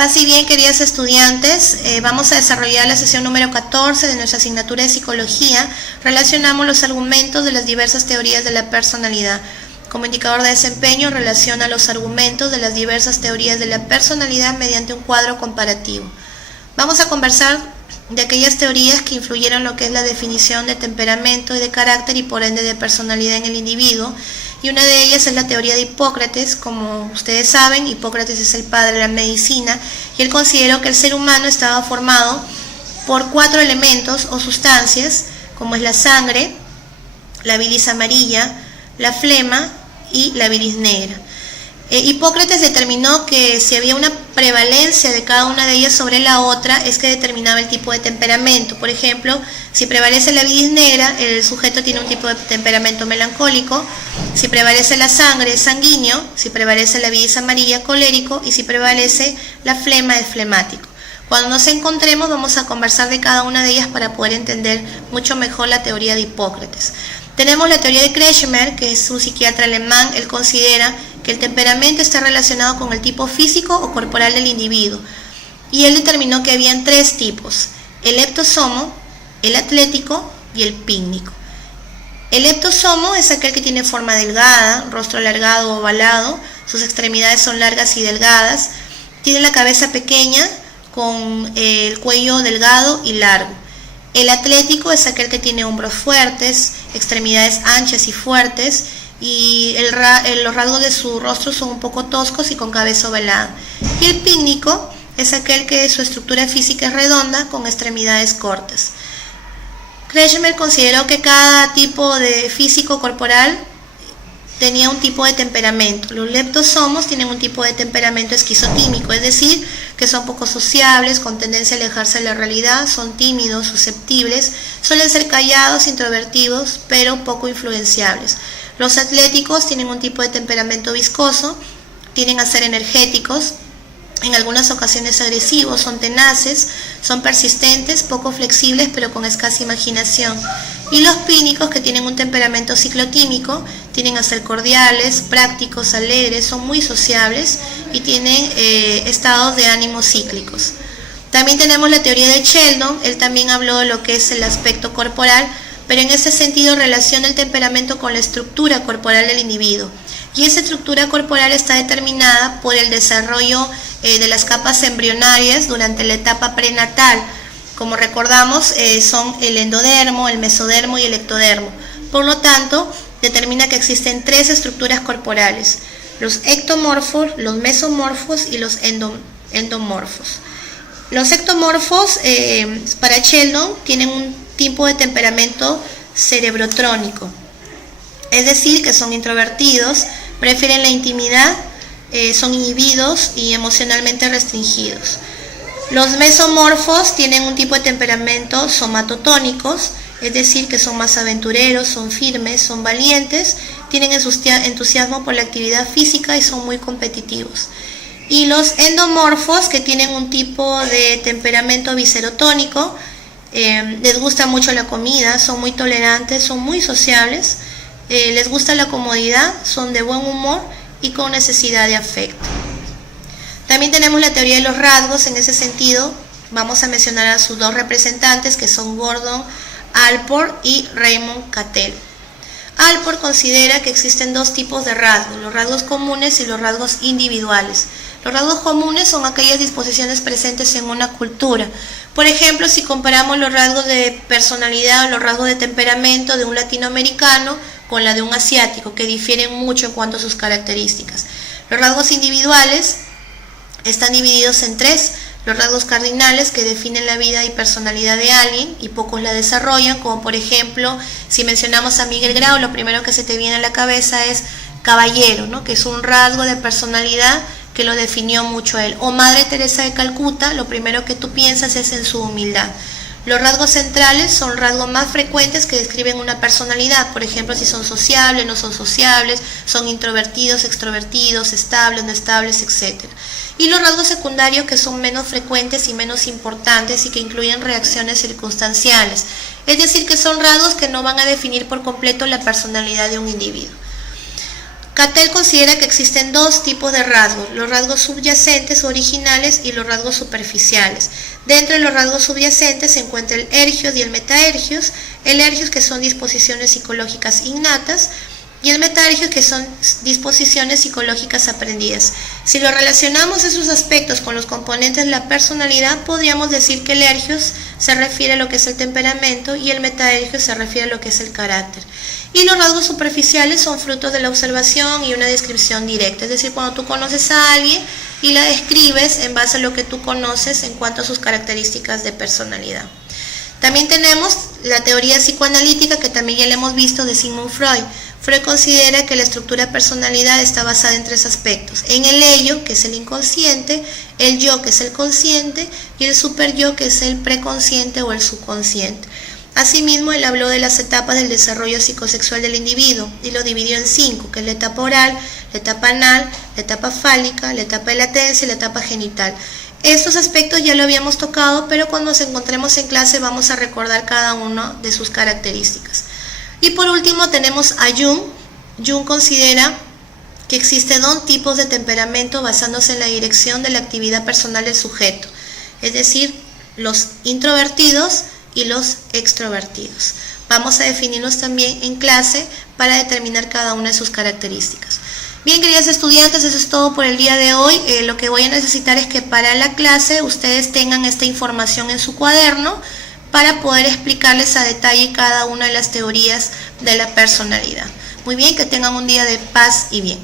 Paz y bien, queridos estudiantes, vamos a desarrollar la sesión número 14 de nuestra asignatura de Psicología. Relacionamos los argumentos de las diversas teorías de la personalidad. Como indicador de desempeño, relaciona los argumentos de las diversas teorías de la personalidad mediante un cuadro comparativo. Vamos a conversar de aquellas teorías que influyeron en lo que es la definición de temperamento y de carácter y por ende de personalidad en el individuo. Y una de ellas es la teoría de Hipócrates. Como ustedes saben, Hipócrates es el padre de la medicina y él consideró que el ser humano estaba formado por 4 elementos o sustancias, como es la sangre, la bilis amarilla, la flema y la bilis negra. Hipócrates determinó que si había una prevalencia de cada una de ellas sobre la otra, es que determinaba el tipo de temperamento. Por ejemplo, si prevalece la bilis negra, el sujeto tiene un tipo de temperamento melancólico; si prevalece la sangre, es sanguíneo; si prevalece la bilis amarilla, colérico; y si prevalece la flema, es flemático. Cuando nos encontremos vamos a conversar de cada una de ellas para poder entender mucho mejor la teoría de Hipócrates. Tenemos la teoría de Kretschmer, que es un psiquiatra alemán. Él considera que el temperamento está relacionado con el tipo físico o corporal del individuo. Y él determinó que habían 3 tipos: el leptosomo, el atlético y el pícnico. El leptosomo es aquel que tiene forma delgada, rostro alargado o ovalado, sus extremidades son largas y delgadas, tiene la cabeza pequeña con el cuello delgado y largo. El atlético es aquel que tiene hombros fuertes, extremidades anchas y fuertes, y los rasgos de su rostro son un poco toscos y con cabeza ovalada. Y el pícnico es aquel que su estructura física es redonda con extremidades cortas. Kretschmer consideró que cada tipo de físico corporal tenía un tipo de temperamento. Los leptosomos tienen un tipo de temperamento esquizotímico, es decir, que son poco sociables, con tendencia a alejarse de la realidad, son tímidos, susceptibles, suelen ser callados, introvertidos, pero poco influenciables. Los atléticos tienen un tipo de temperamento viscoso, tienden a ser energéticos, en algunas ocasiones agresivos, son tenaces, son persistentes, poco flexibles, pero con escasa imaginación. Y los pícnicos, que tienen un temperamento ciclotímico, tienden a ser cordiales, prácticos, alegres, son muy sociables y tienen estados de ánimo cíclicos. También tenemos la teoría de Sheldon. Él también habló de lo que es el aspecto corporal, pero en ese sentido relaciona el temperamento con la estructura corporal del individuo. Y esa estructura corporal está determinada por el desarrollo de las capas embrionarias durante la etapa prenatal. Como recordamos, son el endodermo, el mesodermo y el ectodermo. Por lo tanto, determina que existen 3 estructuras corporales: los ectomorfos, los mesomorfos y los endomorfos. Los ectomorfos, para Sheldon, tienen un tipo de temperamento cerebrotrónico, es decir, que son introvertidos, prefieren la intimidad, son inhibidos y emocionalmente restringidos. Los mesomorfos tienen un tipo de temperamento somatotónicos, es decir, que son más aventureros, son firmes, son valientes, tienen entusiasmo por la actividad física y son muy competitivos. Y los endomorfos, que tienen un tipo de temperamento viscerotónico, les gusta mucho la comida, son muy tolerantes, son muy sociables, les gusta la comodidad, son de buen humor y con necesidad de afecto. También tenemos la teoría de los rasgos. En ese sentido vamos a mencionar a sus 2 representantes, que son Gordon Allport y Raymond Cattell. Allport considera que existen 2 tipos de rasgos: los rasgos comunes y los rasgos individuales. Los rasgos comunes son aquellas disposiciones presentes en una cultura. Por ejemplo, si comparamos los rasgos de personalidad o los rasgos de temperamento de un latinoamericano con la de un asiático, que difieren mucho en cuanto a sus características. Los rasgos individuales están divididos en 3: los rasgos cardinales, que definen la vida y personalidad de alguien y pocos la desarrollan, como por ejemplo, si mencionamos a Miguel Grau, lo primero que se te viene a la cabeza es caballero, ¿no?, que es un rasgo de personalidad que lo definió mucho a él. O Madre Teresa de Calcuta, lo primero que tú piensas es en su humildad. Los rasgos centrales son rasgos más frecuentes que describen una personalidad. Por ejemplo, si son sociables, no son sociables, son introvertidos, extrovertidos, estables, no estables, etc. Y los rasgos secundarios, que son menos frecuentes y menos importantes y que incluyen reacciones circunstanciales. Es decir, que son rasgos que no van a definir por completo la personalidad de un individuo. Cattell considera que existen dos tipos de rasgos, los rasgos subyacentes o originales y los rasgos superficiales. Dentro de los rasgos subyacentes se encuentra el ergios y el metaergios. El ergios, que son disposiciones psicológicas innatas, y el metaergios, que son disposiciones psicológicas aprendidas. Si lo relacionamos esos aspectos con los componentes de la personalidad, podríamos decir que el ergios se refiere a lo que es el temperamento y el metaergios se refiere a lo que es el carácter. Y los rasgos superficiales son frutos de la observación y una descripción directa, es decir, cuando tú conoces a alguien y la describes en base a lo que tú conoces en cuanto a sus características de personalidad. También tenemos la teoría psicoanalítica, que también ya la hemos visto, de Sigmund Freud. Freud considera que la estructura de personalidad está basada en tres aspectos: en el ello, que es el inconsciente, el yo, que es el consciente, y el superyo, que es el preconsciente o el subconsciente. Asimismo, él habló de las etapas del desarrollo psicosexual del individuo y lo dividió en 5, que es la etapa oral, la etapa anal, la etapa fálica, la etapa de latencia y la etapa genital. Estos aspectos ya lo habíamos tocado, pero cuando nos encontremos en clase vamos a recordar cada uno de sus características. Y por último tenemos a Jung. Jung considera que existen dos tipos de temperamento basándose en la dirección de la actividad personal del sujeto, es decir, los introvertidos y los extrovertidos. Vamos a definirlos también en clase para determinar cada una de sus características. Bien, queridos estudiantes, eso es todo por el día de hoy. Lo que voy a necesitar es que para la clase ustedes tengan esta información en su cuaderno para poder explicarles a detalle cada una de las teorías de la personalidad. Muy bien, que tengan un día de paz y bien.